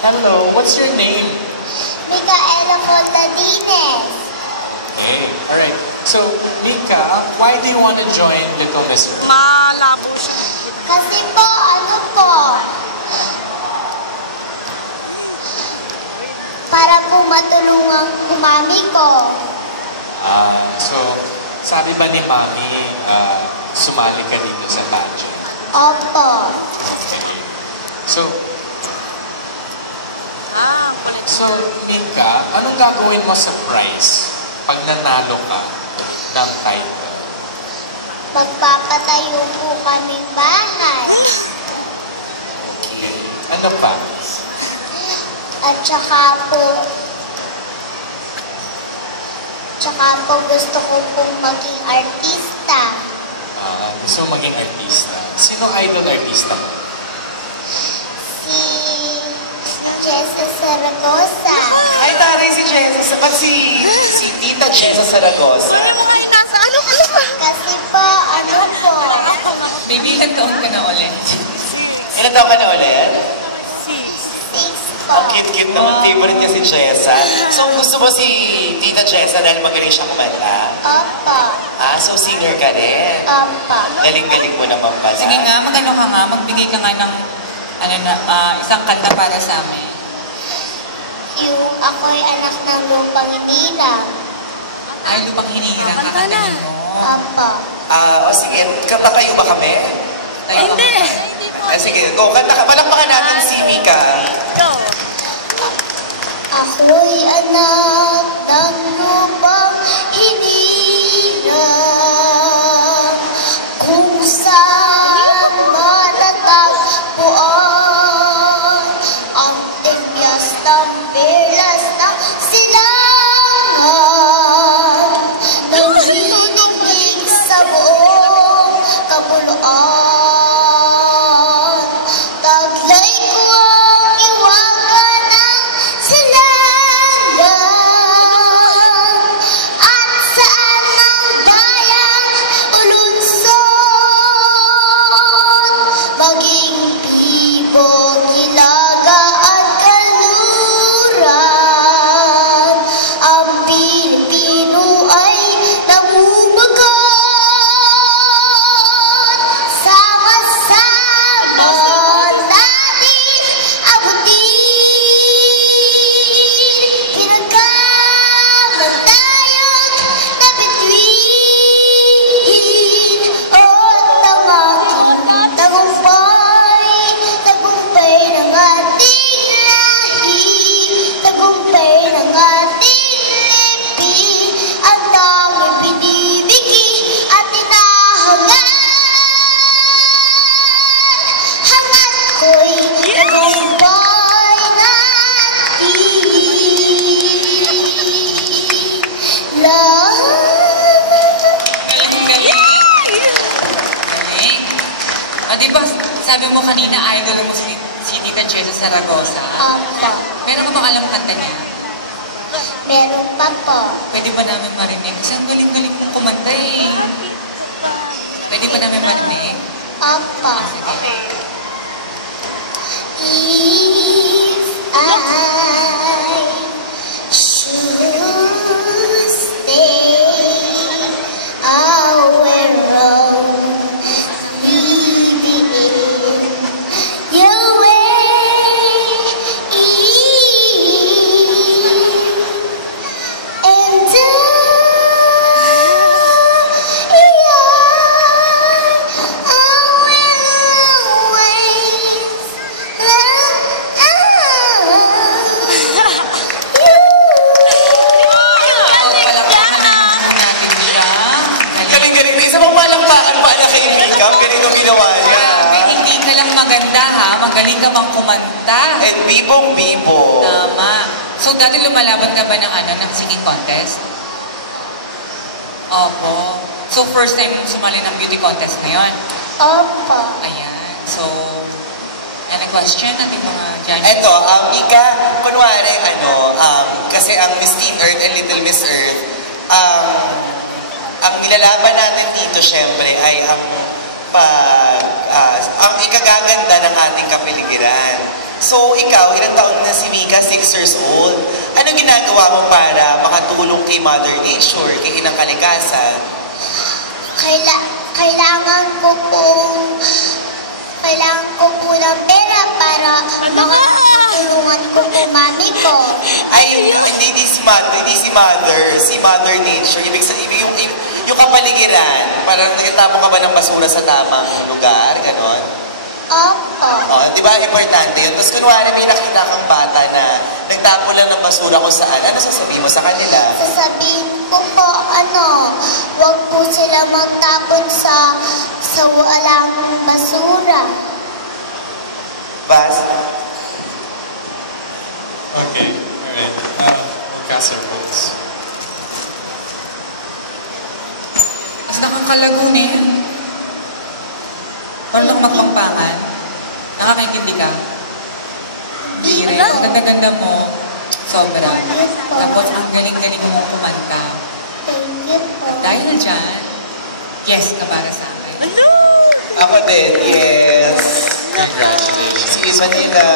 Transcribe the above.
Hello, what's your name? Micaela Montadines. Okay, alright. So, Mika, why do you want to join Little Miss Earth? Malabo siya. Kasi po, para po matulungan po mami ko. So, sabi ba ni Mami, sumali ka dito sa pageant? Opo. Okay. So, Mika, anong gagawin mo sa prize pag nanalo ka ng title? Magpapatayo po kaming bahay. Okay. Ano pa? At saka po gusto ko pong maging artista. Gusto mo maging artista. Sino idol artista mo? Si Jessa Saragosa. Ay, taray si Jessa. Ba't si Tita Jessa Saragosa? Ano nga yung nasa? Ano ba? Kasi po, Baby, ilang taon ka na ulit? Ilan taon ka na ulit? 6 po. Ang cute-cute naman. Favorite niya si Jessa. So, gusto mo si Tita Jessa dahil magaling siya kumanta? Opo. So singer ka rin? Opo. Galing-galing mo naman pala. Sige nga, magano ka nga, magbigay ka nga ng isang kanta para sa amin. Yung ako'y anak ng lupang inilang. Ay, lupang hinihirang kakatanin mo. Opo. Sige, katayo ba kami? Tayo Hindi. Sige, go, kanta ka. Palakpakan natin si Mika. Go. Ako'y anak ng lupang inilang, kung saan matatagpuan ang timyas ng perlas ng silangan, nanginginig sa buong kapuluan. Taglay ko ang iwanan ng silangan, at saan ang bayang ulunsod, maging bibog, hilaga at kaluran, ang Pilipino ay namumugot. Sama-sama natin abutin, pinagkamantayog na bituin, o tamakin tagumpay, tagumpay ng ating lahi, tagumpay ng ating lipi, ang tanging binibigay at inahangan. Hangat ko'y tagumpay natin Galing. O, di ba, sabi mo kanina, idol mo si Tita Jessa Saragosa. Opo. Meron ka bang alam kanta niya? Meron pa po. Pwede ba namin marinig? Kasi ang galing-galing mong kumanta eh. Pwede ba namin marinig? Opo. Sige. If I should stay away from living in your way, and Palakpakan natin siya. Galing-galing. Isa pang palakpakan pa niya kay Mika. Galing nung ginawa niya. Grabe, hindi ka lang maganda ha. Magaling ka bang kumanta. And bibong-bibo. Tama. So, dati lumalaban ka ba ng singing contest? Opo. So, first time mong sumali ng beauty contest ngayon? Opo. Ayan. So, yan ang question natin mga judges. Eto, Mika, kunwari, kasi ang Miss Teen Earth and Little Miss Earth, ang nilalaban natin dito, syempre, ay ang ikagaganda ng ating kapiligiran. So, ikaw, ilang taon na si Mika? 6 years old. Ano ginagawa mo para makatulong kay Mother Nature, kay Inang Kalikasan? Kailangan ko po ng pera para makatulungan ko po mami ko. Ay, hindi si Mother. Si Mother Nature. Ibig sabihin, yung kapaligiran. Parang nagtapon ka ba ng basura sa tamang lugar? Ganon. Opo. Oh, di ba importante yun? Tapos kunwari may nakita kang bata na nagtapon lang ng basura kung saan. Ano sasabihin mo sa kanila? Sasabihin ko po, wag po sila magtapon sa walang basura. Bas? Okay, alright. Casseroles. Mas nakakalago na yun. Parang magpangpangan. Nakakaintindi ka. Hindi rin. Ang ganda-ganda mo. Sobra. Tapos ang galing-galing mo kumanta. Thank you po. Dahil dyan, yes na para sa akin. Ako din, yes. Congratulations. Si Manila.